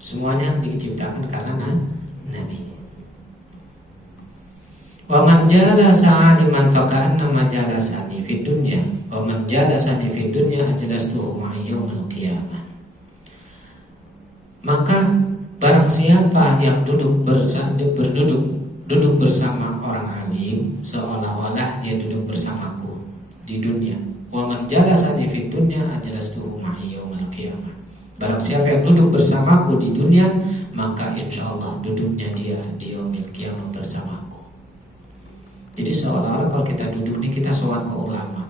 Semuanya diciptakan karena Nabi. Wa man jalasa aliman faka'annama jalasani fid dunya wa man jalasani fid dunya ajlastuhu ma'a yaumil qiyamah. Maka barang siapa yang duduk bersama orang alim, seolah-olah dia duduk bersamaku di dunia. Wa man jalasani fid dunya ajlastuhu ma'a yaumil qiyamah. Barang siapa yang duduk bersamaku di dunia, maka insyaallah duduknya dia di yaumil qiyamah bersamaku. Jadi seolah-olah kalau kita duduk ini kita sowan ke ulama,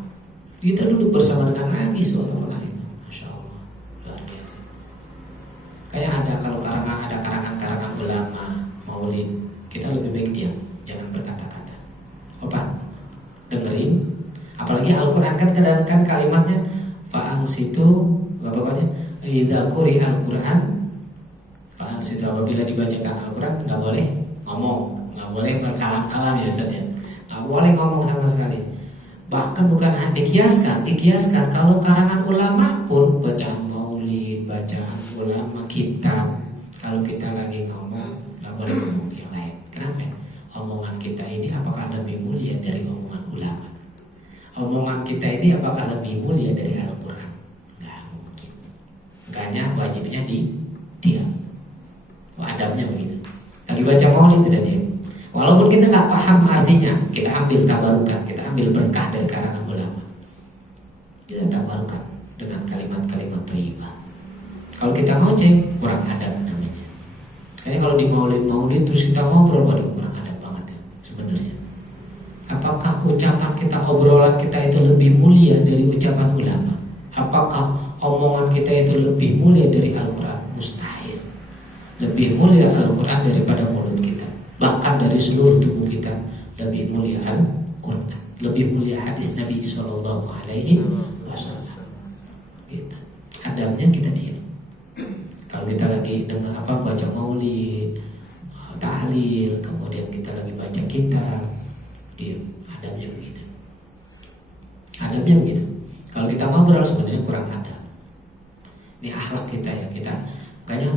kita duduk bersama dengan Nabi seolah-olah itu, masya Allah, luar biasa. Kayak kalau ada karangan ulama maulid, kita lebih baik diam, jangan berkata-kata. Opan, dengerin. Apalagi Al-Quran kan kalimatnya fa'angsitu, pokoknya idza quri Al-Quran fa'angsitu, apabila dibacakan Al-Quran nggak boleh ngomong, nggak boleh berkalam-kalam ya Ustaz ya. Nggak boleh ngomong sama sekali. Bahkan bukan hanya dikiaskan kalau karangan ulama pun, bacaan maulid, bacaan ulama, kitab, kalau kita lagi ngomong nggak boleh ngomong yang lain. Kenapa? Omongan kita ini apakah lebih mulia dari omongan ulama? Omongan kita ini apakah lebih mulia dari Al-Quran? Nggak mungkin. Makanya wajibnya diam. Adabnya begitu. Lagi baca maulid tidak diam. Walaupun kita nggak paham artinya, kita ambil tabarukan, kita ambil berkah dari karangan ulama. Kita tabarukan dengan kalimat-kalimat thayyibah. Kalau kita ngoceh, kurang adab namanya. Karena kalau di maulid terus kita ngobrol, waduh kurang adab banget ya sebenarnya. Apakah ucapan kita, obrolan kita itu lebih mulia dari ucapan ulama? Apakah omongan kita itu lebih mulia dari Al-Quran? Mustahil. Lebih mulia Al-Quran daripada mulut kita. Bahkan dari seluruh tubuh kita lebih mulia Al-Quran, lebih mulia hadis Nabi Sallallahu Alaihi Wasallam. Gitu. Adabnya kita diam. Kalau kita lagi dengar baca maulid, tahlil, kemudian kita lagi baca kitab, diam. Adabnya begitu. Adabnya begitu. Kalau kita ngobrol sebenarnya kurang adab. Ini akhlak kita ya, makanya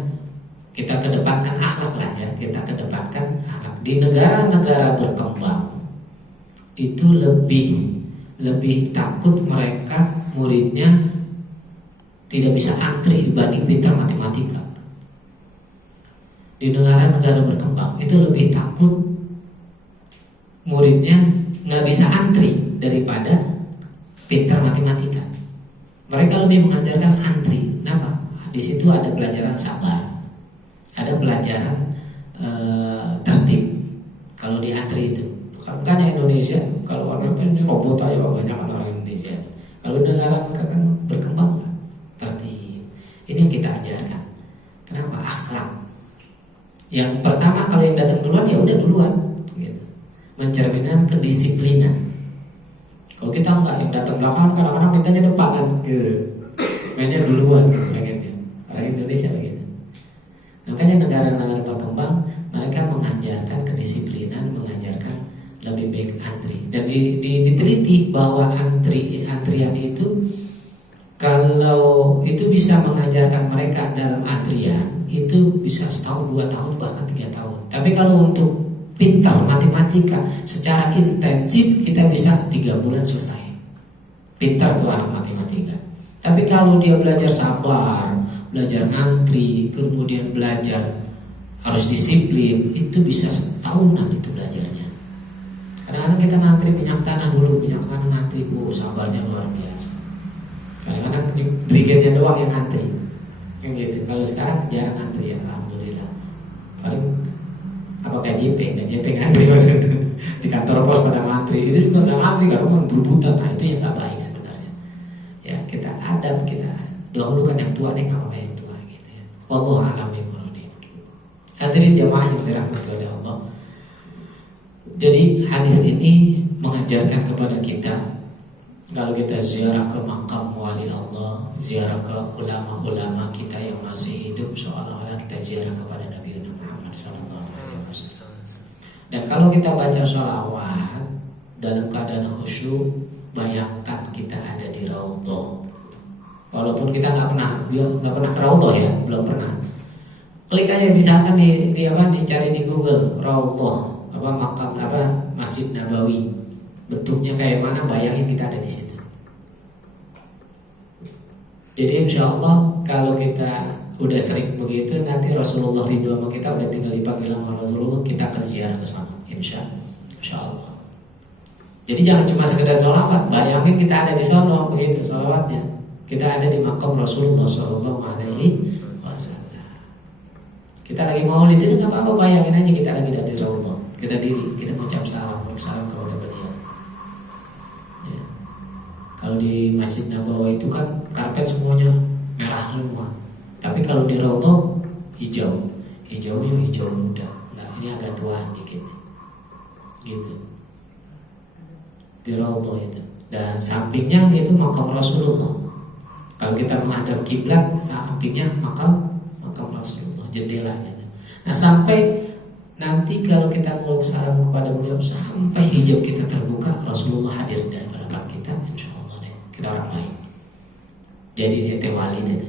kita kedepankan akhlak lah ya, kita kedepankan akhlak. Di negara-negara berkembang itu lebih takut mereka muridnya tidak bisa antri dibanding pintar matematika. Di negara-negara berkembang itu lebih takut muridnya nggak bisa antri daripada pintar matematika. Mereka lebih mengajarkan antri. Kenapa? Di situ ada pelajaran sabar, ada pelajaran tertib. Kalau di antri itu, bukannya Indonesia, kalau orang ini robot aja banyak orang Indonesia. Kalau negara kan berkembang tertib. Ini yang kita ajarkan. Kenapa? Akhlak. Yang pertama kalau yang datang duluan ya udah duluan. Gitu. Mencerminkan kedisiplinan. Kalau kita enggak, yang datang belakang kadang-kadang mintanya depan kan. Gitu. Mainnya duluan pengennya. Orang Indonesia begitu. Makanya negara-negara berkembang mereka mengajarkan kedisiplinan, mengajarkan lebih baik antri. Dan diteliti bahwa antrian itu kalau itu bisa mengajarkan mereka dalam antrian itu bisa setahun, 2 tahun, bahkan 3 tahun. Tapi kalau untuk pintar matematika secara intensif kita bisa 3 bulan selesai. Pintar tuh anak matematika. Tapi kalau dia belajar sabar, belajar ngantri, kemudian belajar harus disiplin, itu bisa setahunan itu belajarnya. Kadang-kadang kita ngantri minyak tanah dulu, minyak tanah ngantri, sabarnya luar biasa. Kadang-kadang brigadier doang yang ngantri, kan gitu. Kalau sekarang jarang ngantri ya, alhamdulillah. Paling KJP ngantri di kantor pos pada ngantri, itu juga pada ngantri karena memang berebutan. Nah itu yang nggak baik sebenarnya. Ya kita adab, kita dahulukan yang tua nih kalau yang tua gitu ya. Wallahu a'lam bishawab. Hadirin jamaah yang dirahmati oleh Allah. Jadi hadis ini mengajarkan kepada kita, kalau kita ziarah ke makam wali Allah, ziarah ke ulama-ulama kita yang masih hidup, seolah-olah kita ziarah kepada Nabi Muhammad SAW. Dan kalau kita baca sholawat dalam keadaan khusyuk, bayangkan kita ada di raudhah. Walaupun kita nggak pernah ke raudhah ya, belum pernah. Klik aja misalkan di apa, dicari di Google Raudhah apa makam apa Masjid Nabawi, bentuknya kayak mana, bayangin kita ada di situ. Jadi insya Allah kalau kita udah sering begitu, nanti Rasulullah ridho sama kita, udah tinggal dipanggil sama Rasulullah, kita akan ziarah ke sana insya Allah. Jadi jangan cuma sekedar sholawat, bayangin kita ada di sana begitu sholawatnya, kita ada di makam Rasulullah Shallallahu Alaihi Wasallam. Kita lagi maulid itu nggak apa-apa, bayangin aja kita lagi ada di Rasulullah, kita diri, kita mengucap salam kepada beliau. Ya. Kalau di Masjid Nabawi itu kan karpet semuanya merah semua, tapi kalau di Rasulullah hijaunya hijau muda. Nah ini agak tuaan dikit, gitu. Di Raudhah itu, dan sampingnya itu makam Rasulullah. Kalau kita menghadap kiblat, sampingnya makam Rasulullah, jendelanya. Nah sampai nanti kalau kita mau salam kepada beliau, sampai hijab kita terbuka, Rasulullah hadir di hadapan kita, insya Allah deh, kita orang baik. Jadi ente wali deh.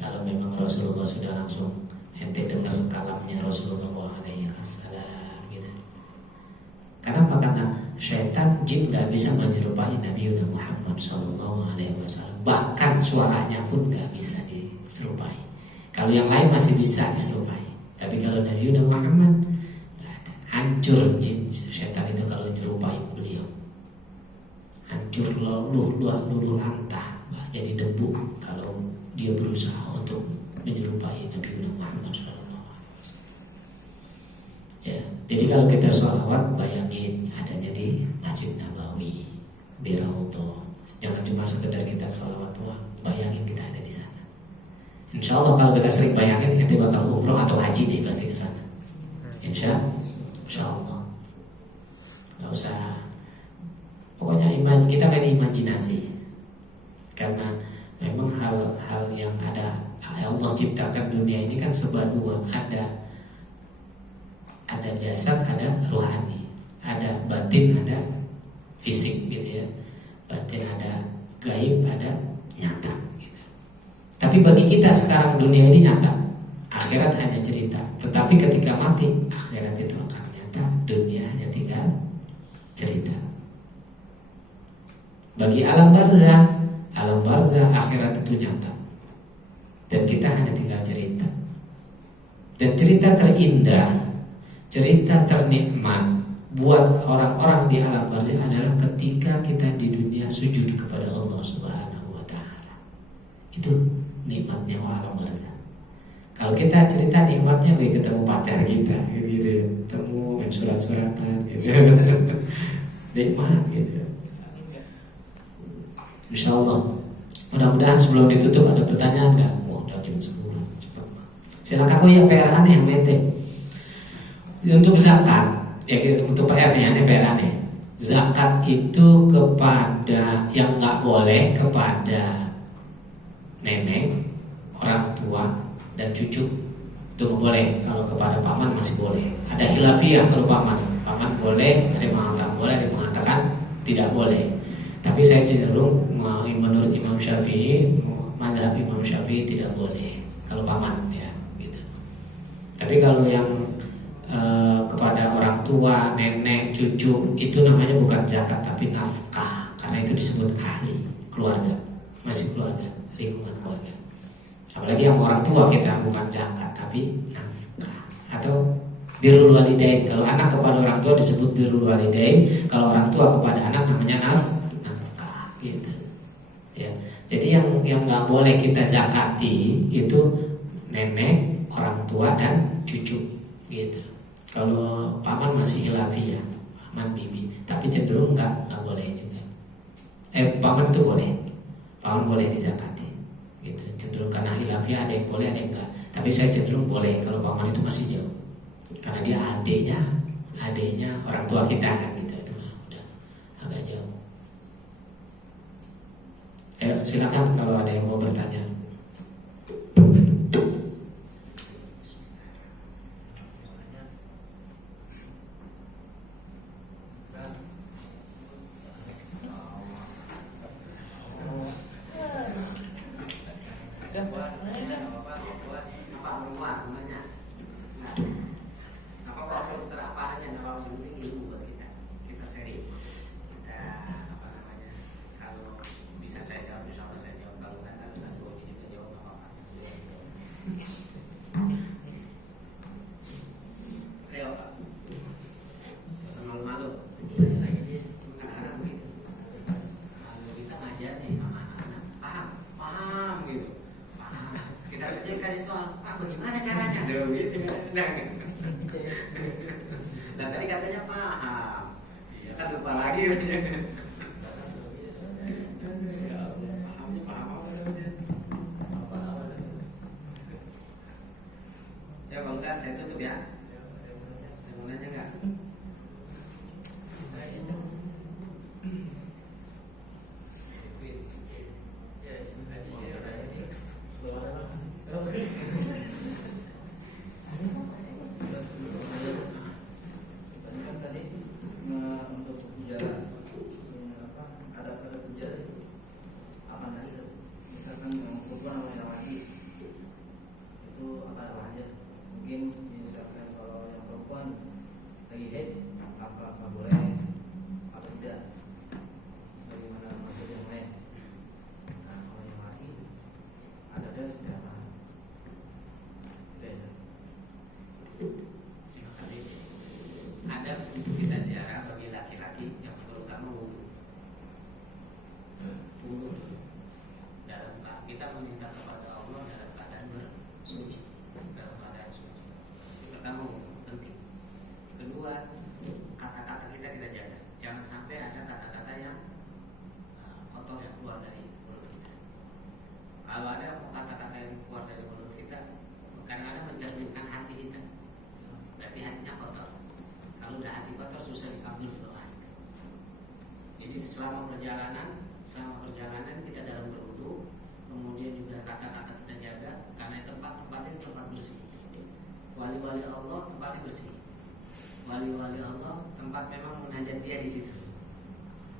Kalau memang Rasulullah sudah langsung ente dengar kalamnya Rasulullah alaihi wasallam gitu. Kenapa? Karena syaitan jin gak bisa menyerupai Nabi Muhammad Sallallahu Alaihi Wasallam. Bahkan suaranya pun gak bisa diserupai. Kalau yang lain masih bisa diserupai, tapi kalau Nabi Muhammad gak ada. Hancur jin syaitan itu kalau menyerupai beliau. Hancur luluh lantah, jadi debu kalau dia berusaha untuk menyerupai Nabi Muhammad Sallallahu Alaihi Wasallam. Ya, jadi kalau kita sholawat, bayangin adanya di Masjid Nabawi, di Raudhah. Jangan cuma sekedar kita sholawat doang, bayangin kita ada di sana. Insya Allah kalau kita sering bayangin, kita bakal umroh atau haji deh pasti ke sana. Insya Allah. Gak usah. Pokoknya kita main imajinasi. Karena memang hal-hal yang ada Allah ciptakan dunia ini kan serba dua, ada jasad, ada rohani, ada batin, ada fisik gitu ya. Batin ada gaib, ada nyata gitu. Tapi bagi kita sekarang dunia ini nyata, akhirat hanya cerita. Tetapi ketika mati, akhirat itu akan nyata, dunia hanya tinggal cerita. Bagi alam barzah akhirat itu nyata, dan kita hanya tinggal cerita. Dan cerita terindah, cerita ternikmat buat orang-orang di alam barzah adalah ketika kita di dunia sujud kepada Allah Subhanahu wa taala. Itu nikmatnya alam barzah. Kalau kita cerita nikmatnya kayak ketemu pacar kita gitu, ketemu main surat-suratan gitu. Nikmat gitu. Insyaallah. Mudah-mudahan sebelum ditutup ada pertanyaan enggak? Udah jam 10. Cepat. Silakan. Oh ya, PR aneh yang mente. Untuk zakat, ya untuk PR nih, aneh PR aneh. Zakat itu kepada yang nggak boleh kepada nenek, orang tua, dan cucu itu nggak boleh. Kalau kepada paman masih boleh. Ada khilafiyah kalau paman boleh, ada yang mengatakan boleh, ada yang mengatakan tidak boleh. Tapi saya cenderung menurut Imam Syafi'i, mazhab Imam Syafi'i tidak boleh kalau paman ya gitu. Tapi kalau yang kepada orang tua, nenek, cucu itu namanya bukan zakat tapi nafkah, karena itu disebut ahli keluarga, masih keluarga, lingkungan keluarga. Apalagi yang orang tua kita bukan zakat tapi nafkah atau birrul walidain. Kalau anak kepada orang tua disebut birrul walidain, kalau orang tua kepada anak namanya nafkah gitu. Ya. Jadi yang nggak boleh kita zakati itu nenek, orang tua dan cucu gitu. Kalau paman masih khilafiyah, paman bibi, tapi cenderung nggak boleh juga. Paman itu boleh, paman boleh dizakati, gitu. Cenderung karena khilafiyah ada yang boleh, ada yang enggak. Tapi saya cenderung boleh kalau paman itu masih jauh, karena dia adiknya orang tua kita kan gitu. Itu udah agak jauh. Silakan kalau ada yang mau bertanya. Ayo Pak, gak usah malu-malu. Kadang-kadang begitu. Kalau kita ngajar nih sama anak-anak, paham gitu, paham. Kita kasih soal, bagaimana caranya? Gitu. Nah tadi katanya paham, ya kan lupa lagi. Kalau enggak saya tutup ya. Ada mau nanya enggak? Itu kita ziarah bagi laki-laki yang terutama wudhu. Dalam kita meminta kepada Allah dalam keadaan bersuci, dalam keadaan suci. Pertama penting. Kedua, kata-kata kita jaga. Jangan sampai ada kata-kata yang kotor yang keluar dari mulut kita. Kalau ada kata-kata yang keluar dari mulut kita, kadang-kadang mencerminkan hati kita. Berarti hatinya kotor. Kalau udah hati kotor susah dikabul doa. Jadi selama perjalanan kita dalam berwudu, kemudian juga kata-kata kita jaga, karena tempatnya tempat bersih. Wali-wali Allah tempatnya bersih. Wali-wali Allah tempat memang munajat dia di situ.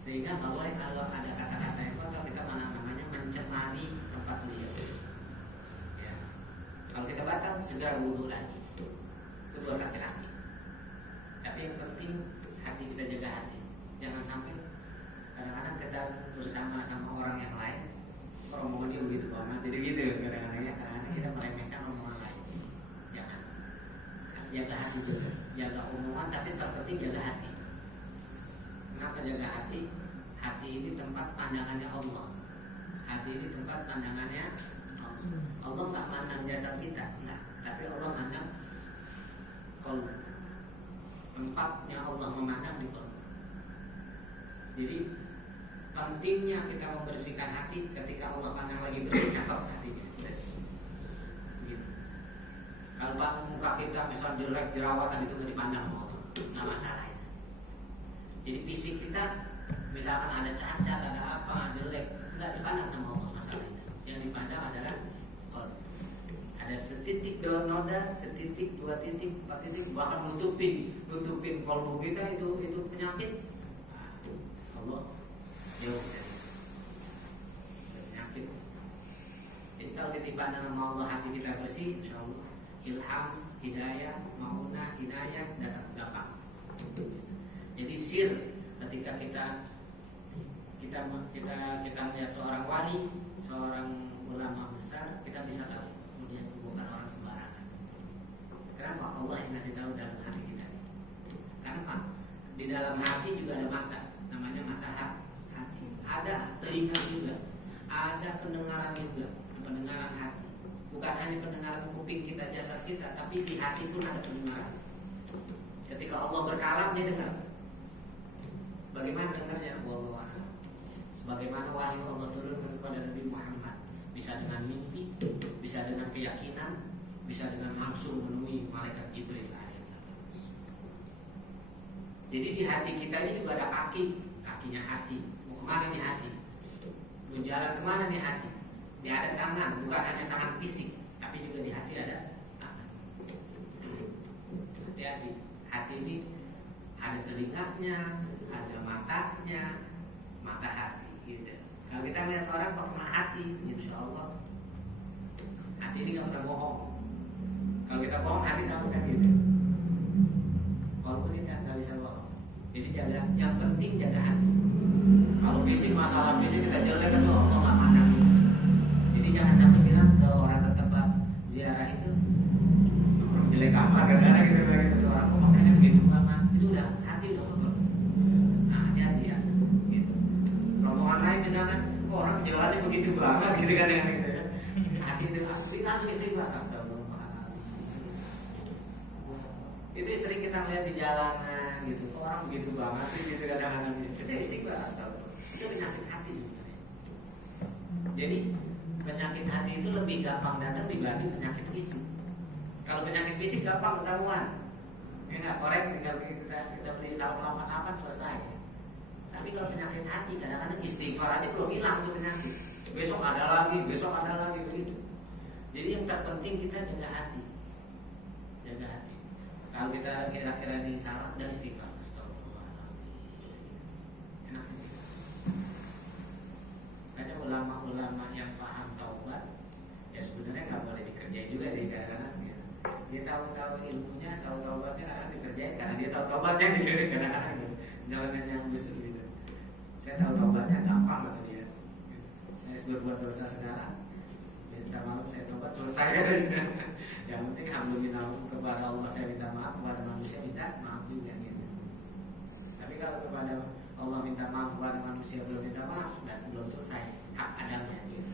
Sehingga nggak boleh kalau ada kata-kata yang kotor kita namanya mencemari tempat beliau. Ya. Kalau kita batal segera wudu lagi. Itu buat laki-laki. Tapi yang penting hati kita jaga hati. Jangan sampai kadang-kadang kita bersama sama orang yang lain, omongan dia begitu banget, jadi gitu kadang-kadang kita meremehkan omongan lain. Jangan. Jaga hati juga. Jaga omongan tapi terpenting jaga hati. Kenapa jaga hati? Hati ini tempat pandangannya Allah. Hati ini tempat pandangannya Allah. Allah nggak mandang jasad kita, enggak. Tapi Allah mandang qalb. Tempatnya Allah memandang di qalb. Jadi pentingnya kita membersihkan hati ketika Allah pandang lagi bersih, cakep hatinya. Gitu. Kalau muka kita misal jelek jerawatan itu nggak dipandang sama Allah, nggak masalah. Jadi fisik kita misalkan ada cacat, ada apa jelek, nggak dipandang sama Allah masalah itu. Yang dipandang adalah qalb. Ada setitik noda, setitik, 2 titik, 4 titik, bahkan nutupin kalbu kita itu penyakit. Allah jauh dari penyakit. Jadi kalau kita dipandang sama Allah hati kita bersih, insya Allah ilham, hidayah, maunah, hidayah datang gampang. Jadi sir ketika kita melihat seorang wali, seorang ulama besar, kita bisa tahu kemudian bukan orang sembarangan. Kenapa? Allah yang ngasih tahu dalam hati kita. Kenapa? Di dalam hati juga ada mata, namanya mata hati. Ada telinga juga, ada pendengaran juga, pendengaran hati. Bukan hanya pendengaran kuping kita, jasad kita, tapi di hati pun ada pendengaran. Ketika Allah berkalam, dia dengar. Bagaimana dengarnya? Wallahu a'lam. Sebagaimana wahyu Allah turunkan kepada Nabi Muhammad, bisa dengan mimpi, bisa dengan keyakinan, bisa dengan langsung menemui malaikat Jibril alaihissalam. Jadi di hati kita ini juga ada kakinya hati. Mau kemana nih hati? Mau jalan kemana nih hati? Dia ada tangan, bukan hanya tangan fisik, tapi juga di hati ada tangan. Hati-hati. Hati ini ada telinganya, ada matanya, mata hati. Gitu. Kalau kita lihat orang kok kena hati, insya Allah hati ini nggak pernah bohong. Kalau kita bohong hati nggak bukan gitu. Walaupun kita nggak bisa bohong. Jadi jaga, yang penting jaga hati. Kalau fisik masalah fisik kita jelek kan Allah nggak mandang. Jadi jangan sampai bilang ke orang tetap ziarah tapi langsung istighfar, astagfirullahaladzim. Itu sering kita lihat di jalanan gitu, orang begitu banget sih gitu kadang-kadang. Kita istighfar, astagfirullah. Itu penyakit hati sebenarnya. Jadi penyakit hati itu lebih gampang datang dibanding penyakit fisik. Kalau penyakit fisik gampang ketahuan, ya nggak, korek tinggal kita beli salah apa selesai. Tapi kalau penyakit hati kadang-kadang istighfar aja belum hilang tuh penyakit. Besok ada lagi begitu. Jadi yang terpenting kita jaga hati. Kalau kita kira-kira ini salah, udah istighfar. Enak. Karena ulama-ulama yang paham taubat, ya sebenarnya nggak boleh dikerjain juga sih kadang-kadang. Dia tahu ilmunya, tahu taubatnya kadang dikerjain karena dia tahu taubatnya gitu kadang-kadang gitu. Jalannya yang busuk gitu. Saya tahu taubatnya gampang kata dia. Saya berbuat dosa sekarang, minta maaf, saya tobat selesai katanya. Yang penting alhamdulillah kepada Allah saya minta maaf, kepada manusia minta maaf juga gitu. Tapi kalau kepada Allah minta maaf, kepada manusia belum minta maaf, belum selesai hak adamnya gitu.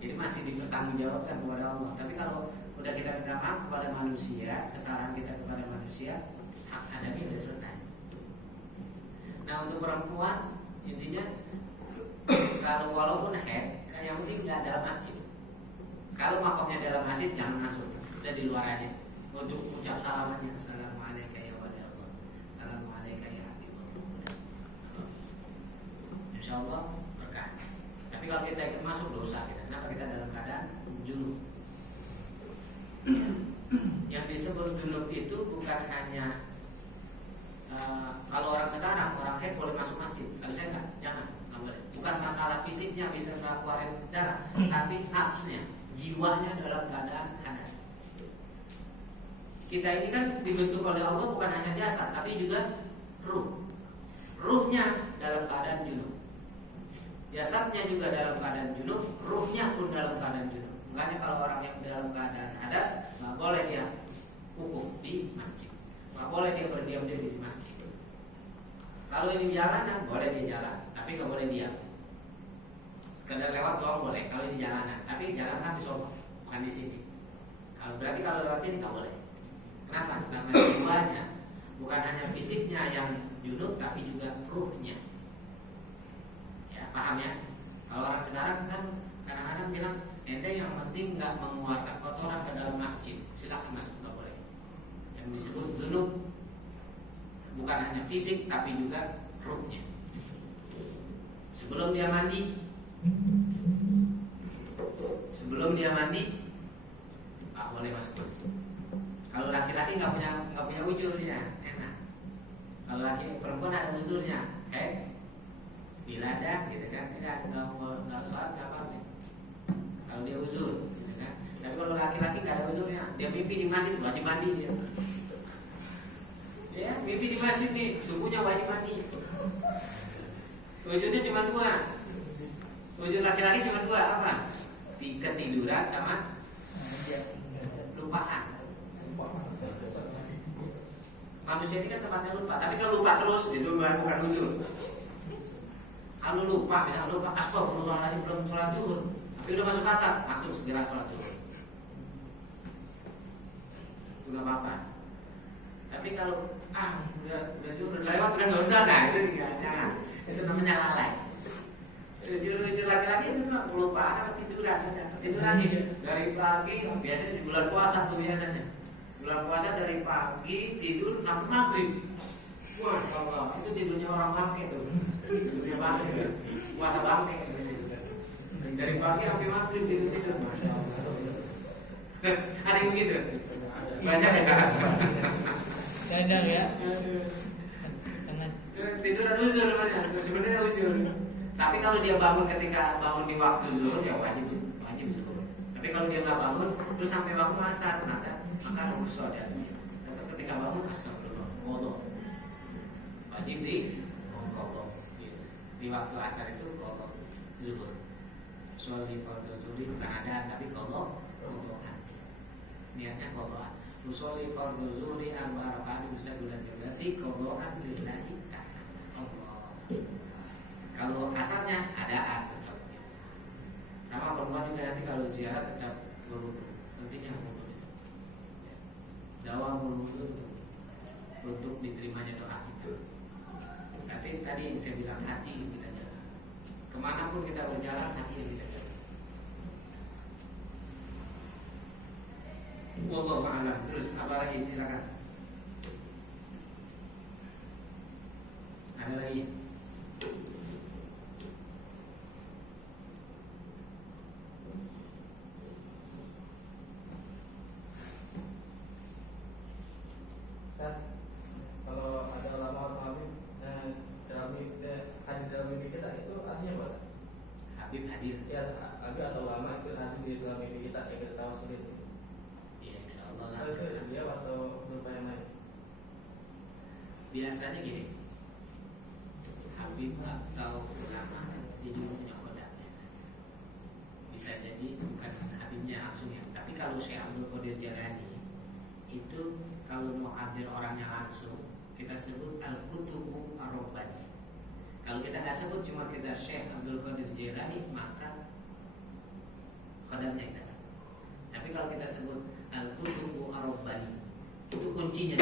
Jadi masih dipertanggungjawabkan kepada Allah. Tapi kalau udah kita minta maaf kepada manusia, kesalahan kita kepada manusia, hak adamnya udah selesai. Nah untuk perempuan intinya kalau walaupun head, yang penting nggak dalam masjid. Kalau makomnya dalam masjid jangan masuk, udah di luar aja. Untuk ucap salam aja, assalamualaikum ya wali Allah, assalamualaikum ya habibullah. Insya Allah berkah. Tapi kalau kita ikut masuk dosa kita. Kenapa? Kita dalam keadaan junub. Yang disebut junub itu bukan hanya kalau orang sekarang orang head boleh masuk masjid, kalau saya enggak, jangan. Bukan masalah fisiknya bisa keluarin darah, tapi nafsnya, jiwanya dalam keadaan hadas. Kita ini kan dibentuk oleh Allah bukan hanya jasad, tapi juga ruh. Ruhnya dalam keadaan junub. Jasadnya juga dalam keadaan junub, ruhnya pun dalam keadaan junub. Makanya kalau orang yang dalam keadaan hadas, nggak boleh dia wukuf di masjid, nggak boleh dia berdiam diri di masjid. Kalau ini jalanan, boleh dia jalan, tapi nggak boleh diam. Sekedar lewat doang boleh, kalau di jalanan. Tapi jalanan di Solo, bukan di sini. Berarti kalau lewat sini nggak boleh. Kenapa? Karena jiwanya bukan hanya fisiknya yang junub, tapi juga ruhnya. Ya, paham ya? Kalau orang sekarang kan kadang-kadang bilang, ente yang penting nggak mengeluarkan kotoran ke dalam masjid, silakan masuk, nggak boleh. Yang disebut junub bukan hanya fisik, tapi juga ruhnya. Sebelum dia mandi, nggak boleh masuk masjid. Kalau laki-laki nggak punya ujurnya, enak. Kalau laki perempuan ada ujurnya, biladah gitu kan, nggak sholat nggak apa-apa. Kalau dia uzur, gitu kan. Tapi kalau laki-laki nggak ada uzurnya, dia mimpi di masjid wajib mandi dia. Ya, mimpi di masjid nih, subuhnya wajib mandi. Ujurnya cuma dua. Ujur laki-laki cuma dua, apa? Ketiduran sama lupaan. Manusia ini kan tempatnya lupa, tapi kalau lupa terus itu bukan uzur. Kalau lupa, misalnya lupa, astagfirullahaladzim belum sholat zuhur, tapi udah masuk asar, langsung segera sholat zuhur. Itu nggak apa-apa. Tapi kalau udah lewat udah nggak usah, nah itu jangan. Itu namanya lalai. Jujur laki-laki itu nggak kelupaan apa tiduran dari pagi, biasanya di bulan puasa tuh biasanya. Bulan puasa dari pagi tidur sampai maghrib. Wah, Allah, itu tidurnya orang bangke tuh. Tidurnya bangke, puasa bangke. Dari pagi sampai maghrib tidur. Ada yang begitu? Banyak ya kan? Kadang ya. Tiduran uzur namanya, sebenarnya uzur. Tapi kalau dia bangun ketika bangun di waktu zuhur, ya wajib zuhur. Tapi kalau dia nggak bangun, terus sampai waktu asar, maka usul adanya. Ketika bangun astagfirullah, qadha. Wajib di qadha. Di waktu asar itu qadha zuhur. Sholli fardhu zuhri bukan ada, tapi qadha qadha. Niatnya qadha. Sholli fardhu zuhri arba'a rakaat bisa bulan berarti qadhaan lillahi ta'ala. Allah. Kalau asarnya adaan tetap. Sama perempuan juga nanti kalau ziarah tetap berwudu. diterimanya doa kita. Tapi tadi yang saya bilang, hati yang kita jaga. Kemanapun kita berjalan, hati yang kita jaga. Wallahu a'lam. Terus apa lagi, silakan. Ada lagi? Kalau ada ulama atau habib hadir dalam mimpi kita, itu artinya apa? Habib hadir. Ya, habib atau ulama itu hadir di dalam mimpi kita yang kita tahu sulit. Iya, insyaallah. Itu dia atau berupa yang lain? Biasanya gini, habib atau ulama dia juga punya kodam biasanya. Bisa jadi bukan habibnya langsung ya, tapi kalau Syekh Abdul Qadir Jailani itu kalau mau hadir orangnya langsung, kita sebut al-kutubu ar-rabbani. Kalau kita nggak sebut, cuma kita Syekh Abdul Qadir Jailani, maka kodamnya kita. Tapi kalau kita sebut al-kutubu ar-rabbani, itu kuncinya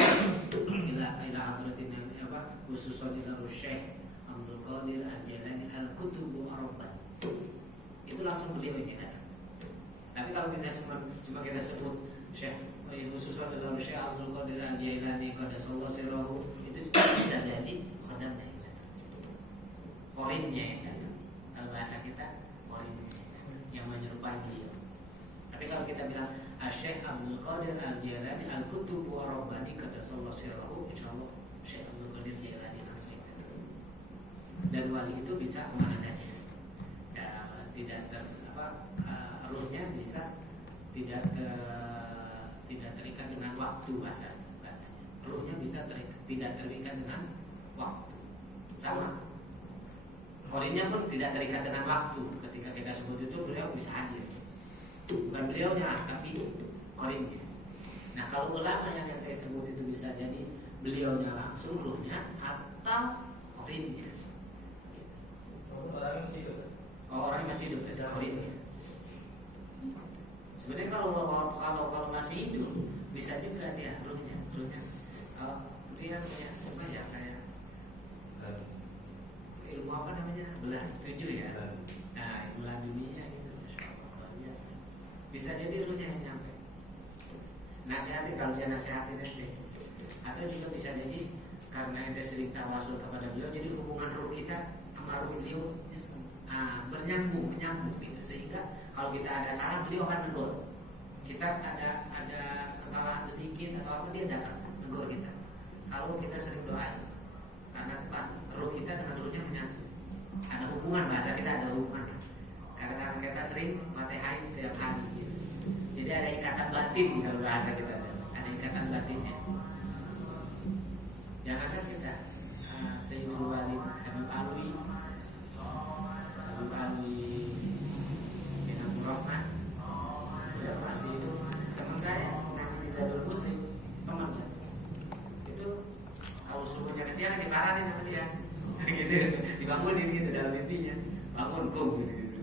ila hadratin apa khususan ila Syekh Abdul Qadir Al-Jailani al-kutubu ar-rabbani. Itu langsung beliau ini kan. Tapi kalau kita cuma kita sebut Syekh khususan ila Syekh Abdul Qadir Al-Jailani qaddasallahu sirrahu, itu bisa jadi kodamnya kita. Korinnya ya kan. Kalau bahasa kita korinnya yang menyerupai beliau. Tapi kalau kita bilang Syekh Abdul Qadir Al-Jailani al-kutubu ar-rabbani qaddasallahu sirrahu, insyaallah Syekh Abdul Qadir Jailani langsung itu. Dan wali itu bisa kemana saja. Ya, tidak ruhnya bisa tidak terikat dengan waktu bahasanya. Ruhnya bisa tidak terikat dengan waktu. Sama. Korinnya pun tidak terikat dengan waktu. Ketika kita sebut itu beliau bisa hadir. Bukan beliaunya, tapi korinnya. Nah, kalau ulama yang saya sebut itu bisa jadi beliaunya langsung, ruhnya, atau korinnya. Orangnya masih hidup. Orang yang masih hidup, bisa korinnya. Sebenarnya kalau masih hidup, bisa juga dia ruhnya. Kalau dia punya ya kayak ilmu apa namanya, bulan 7 ya. Nah, bulan dunia gitu, luar biasa. Bisa jadi ruhnya yang nyampe. Nasihati kalau dia nasihatin ente. Atau juga bisa jadi karena ente sering tawasul kepada beliau, jadi hubungan ruh kita sama ruh beliau menyambung gitu. Sehingga kalau kita ada salah, beliau akan negur. Kita ada kesalahan sedikit atau apa, dia datang negur kita. Kalau kita sering doa, karena ruh kita dengan ruhnya menyatu. Ada hubungan, bahasa kita ada hubungan. Karena kita sering Fatihah tiap hari gitu. Jadi ada ikatan batin kalau bahasa kita ada ikatan batinnya. Jangankan kita Sayyidul Walid Habib Alwi bin Abdul Rahman, dia masih itu teman saya yang Zadul Muslim, temannya. Itu kalau subuhnya kesiangan diparahin sama dia. Gitu, dibangunin gitu dalam mimpinya. Bangun kum gitu.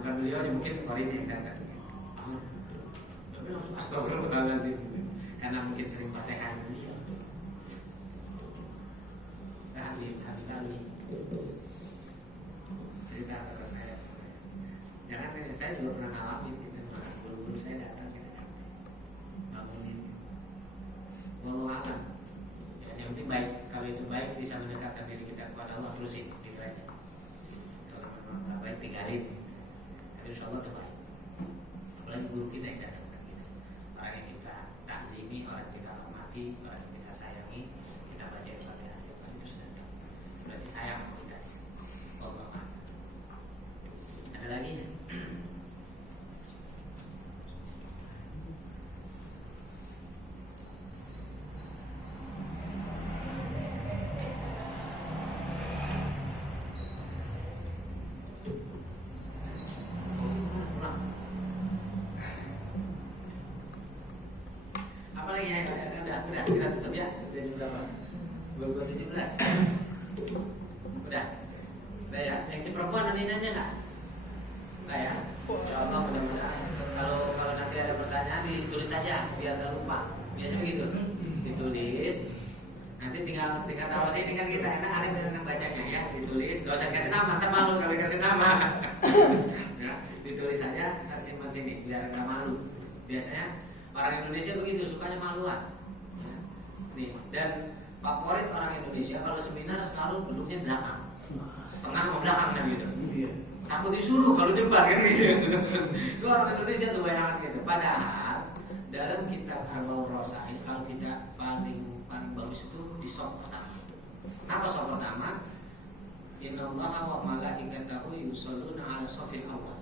Bukan beliau yang mungkin korin yang datang. Bangun. Tapi langsung astagfirullahaladzim. Karena mungkin sering Fatihah beliau. Habib cerita ke saya. Jangan saya juga pernah ngalamin gitu. Guru-guru saya datang gitu. Bangunin. Wallahu a'lam. Yang penting baik, kalau itu baik bisa mendekatkan diri kita kepada Allah, terusin pikirannya. Kalau memang nggak baik, tinggalin. Tapi insya Allah itu baik. Apalagi guru kita yang datang gitu. Orang yang kita takzimi, orang yang kita hormati, orang yang kita sayangi, kita baca Al-Fatihah terus datang. Berarti sayang kita. Allah. Ada lagi? Apalagi ya, udah kita tutup ya. Udah jam berapa? 12.17. Udah ya. Yang di perempuan ada nanya nggak? Nggak ya. Insyaallah mudah-mudahan. Kalau nanti ada pertanyaan ditulis saja biar nggak lupa. Biasanya begitu. Ditulis. Nanti tinggal taruh sini kan kita enak ada dengan bacanya ya, ditulis, gak usah kasih nama, tak malu kalau kasih nama. Ya, ditulis saja, kita simpan sini biar nggak malu. Biasanya orang Indonesia begitu sukanya maluan. Ya. Nih, dan favorit orang Indonesia kalau seminar selalu duduknya belakang, tengah mau belakangnya gitu. Takut disuruh kalau depan kan gitu. Itu orang Indonesia tuh bayangan gitu. Padahal dalam kitab Al-Rosail kalau kita paling bagus itu di sop pertama. Kenapa sop pertama? Innallaha wa malaikatahu yusholluna 'ala shofil awwal.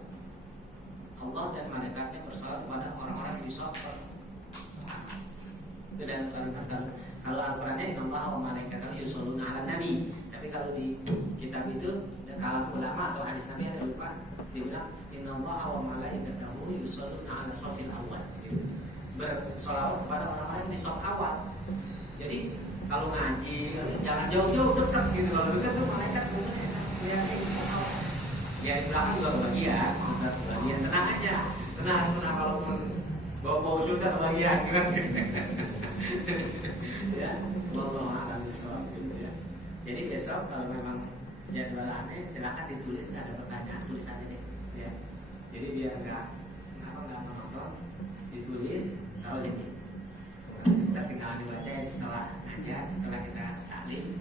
Allah dan malaikatnya bersalat kepada orang-orang di sop. Dan kalau Al-Qur'annya innallaha wa malaikatahu yusholluna 'alan nabi. Tapi kalau di kitab itu kalam ulama atau hadis Nabi ada lupa dibilang innallaha wa malaikatahu yusholluna 'ala shofil awwal. Bersolawat kepada orang-orang di shaf awal. Jadi kalau ngaji jangan jauh-jauh, dekat gitu. Kalau dekat tuh malaikat punya ya di belakang juga bagian tenang aja, tenang kalaupun bau surga bagian kan. Ya, wallahu a'lam bishawab gitu ya. Jadi besok kalau memang jadwalannya silakan ditulis, nggak ada pertanyaan tulis aja deh ya. Jadi biar nggak monoton, ditulis taruh sini. Kita tinggal dibaca ya setelah kita taklim.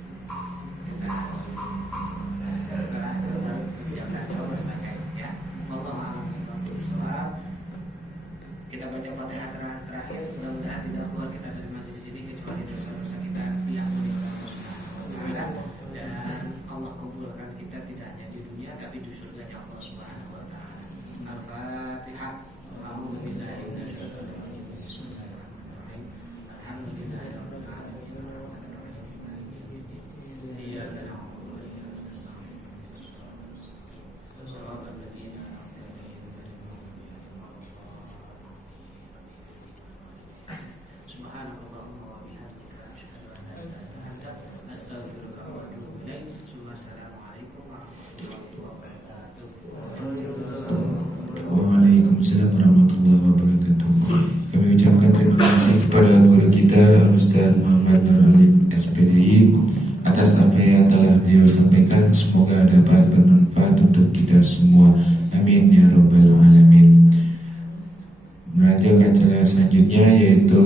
Setelah itu baru baca ya. Wallahu a'lam bishawab. Kita baca Fatihah terakhir, mudah-mudahan tidak keluar kita dari majelis ini kecuali dosa-dosa kita diampuni oleh Allah Subhanahu wa taala, dan Allah kumpulkan kita tidak hanya di dunia tapi di surga Allah Subhanahu wa taala. Al-Fatihah. Alhamdulillah. Waalaikumsalam warahmatullahi wabarakatuh. Kami ucapkan terima kasih kepada guru kita Ustaz Muhammad Nur Alim SPDI atas apa yang telah beliau sampaikan. Semoga dapat bermanfaat untuk kita semua. Amin ya rabbal alamin. Melanjutkan acara selanjutnya yaitu